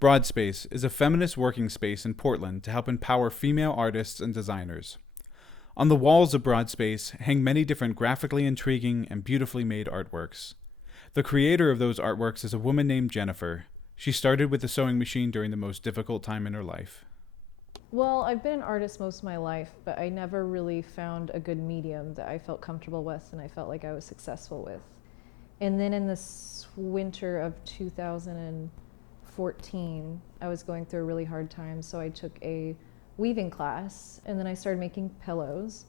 Broadspace is a feminist working space in Portland to help empower female artists and designers. On the walls of Broadspace hang many different graphically intriguing and beautifully made artworks. The creator of those artworks is a woman named Jennifer. She started with the sewing machine during the most difficult time in her life. Well, I've been an artist most of my life, but I never really found a good medium that I felt comfortable with and I felt like I was successful with. And then in this winter of 2014, I was going through a really hard time, so I took a weaving class and then I started making pillows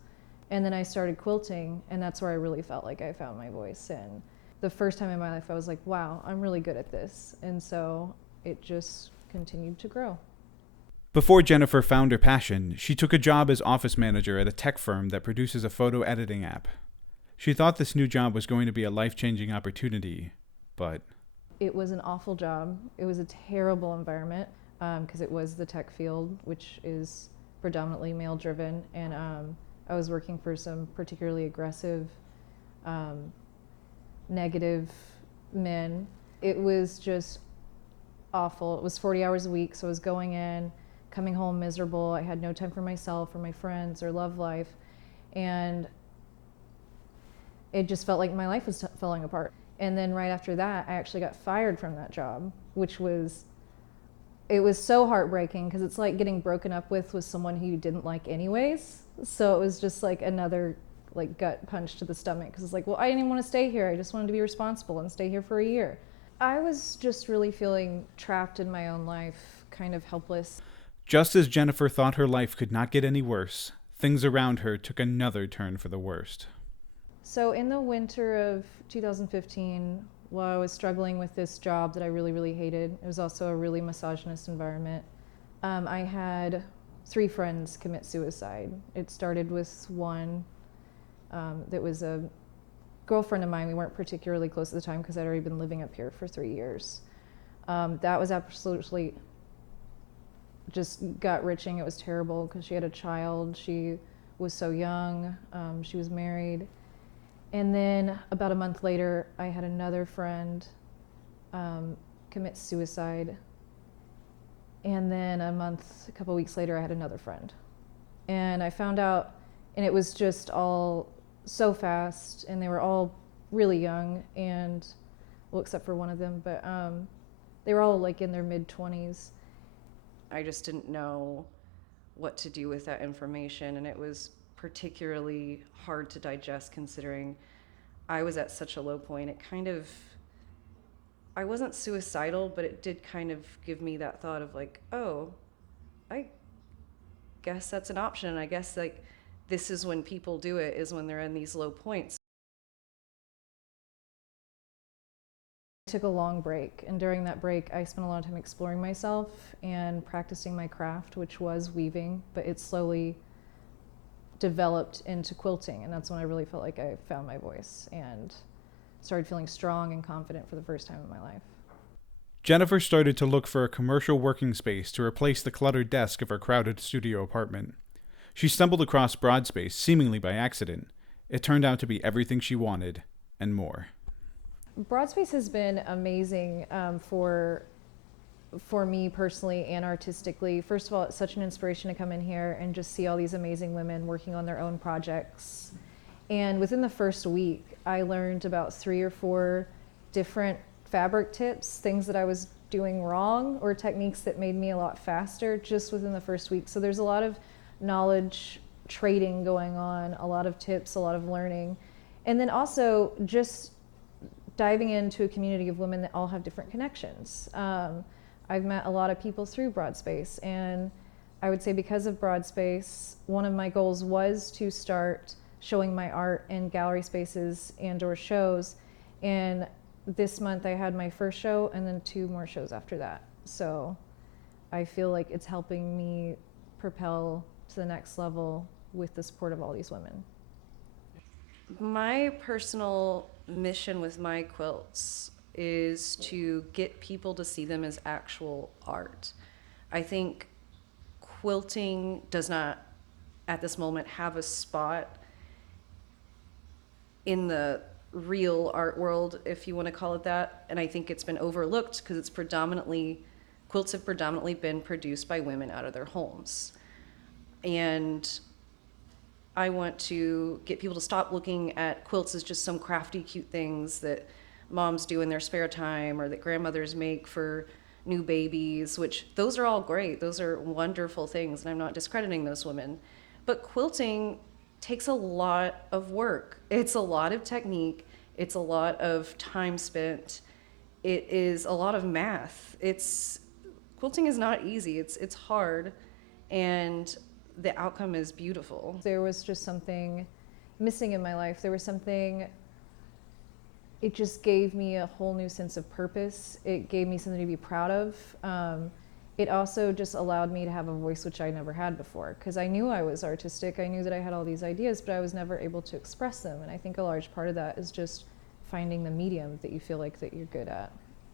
and then I started quilting, and that's where I really felt like I found my voice. And the first time in my life I was like, wow, I'm really good at this. And so it just continued to grow. Before Jennifer found her passion, she took a job as office manager at a tech firm that produces a photo editing app. She thought this new job was going to be a life-changing opportunity, but It was an awful job. It was a terrible environment because it was the tech field, which is predominantly male driven. And I was working for some particularly aggressive, negative men. It was just awful. It was 40 hours a week, so I was going in, coming home miserable. I had no time for myself or my friends or love life. And it just felt like my life was falling apart. And then right after that, I actually got fired from that job, which was, it was so heartbreaking because it's like getting broken up with someone who you didn't like anyways. So it was just like another like gut punch to the stomach because it's like, well, I didn't even want to stay here. I just wanted to be responsible and stay here for a year. I was just really feeling trapped in my own life, kind of helpless. just as Jennifer thought her life could not get any worse, things around her took another turn for the worst. So in the winter of 2015, while I was struggling with this job that I really, really hated, it was also a really misogynist environment. I had 3 friends commit suicide. It started with one that was a girlfriend of mine. We weren't particularly close at the time because I'd already been living up here for 3 years. That was absolutely just gut-wrenching. It was terrible because she had a child. She was so young. She was married. And then about a month later, I had another friend commit suicide. And then a couple weeks later, I had another friend. And I found out, and it was just all so fast, and they were all really young, and, well, except for one of them, but they were all like in their mid-20s. I just didn't know what to do with that information, and it was particularly hard to digest considering I was at such a low point. I wasn't suicidal, but it did kind of give me that thought of like, oh, I guess that's an option. I guess like this is when people do it, is when they're in these low points. I took a long break, and during that break, I spent a lot of time exploring myself and practicing my craft, which was weaving, but it slowly developed into quilting, and that's when I really felt like I found my voice and started feeling strong and confident for the first time in my life. Jennifer started to look for a commercial working space to replace the cluttered desk of her crowded studio apartment. She stumbled across Broadspace seemingly by accident. It turned out to be everything she wanted, and more. Broadspace has been amazing for me personally and artistically. First of all, it's such an inspiration to come in here and just see all these amazing women working on their own projects. And within the first week, I learned about 3 or 4 different fabric tips, things that I was doing wrong, or techniques that made me a lot faster just within the first week. So there's a lot of knowledge trading going on, a lot of tips, a lot of learning. And then also just diving into a community of women that all have different connections. I've met a lot of people through Broadspace, and I would say because of Broadspace, one of my goals was to start showing my art in gallery spaces and or shows. And this month I had my first show and then 2 more shows after that. So I feel like it's helping me propel to the next level with the support of all these women. My personal mission with my quilts is to get people to see them as actual art. I think quilting does not, at this moment, have a spot in the real art world, if you want to call it that. And I think it's been overlooked because it's predominantly Quilts have predominantly been produced by women out of their homes. And I want to get people to stop looking at quilts as just some crafty, cute things that moms do in their spare time or that grandmothers make for new babies, which those are all great. Those are wonderful things, and I'm not discrediting those women. But quilting takes a lot of work. It's a lot of technique. It's a lot of time spent. It is a lot of math. Quilting is not easy. It's hard, and the outcome is beautiful. There was just something missing in my life. There was something, it just gave me a whole new sense of purpose. It gave me something to be proud of. It also just allowed me to have a voice which I never had before, because I knew I was artistic. I knew that I had all these ideas, but I was never able to express them. And I think a large part of that is just finding the medium that you feel like that you're good at.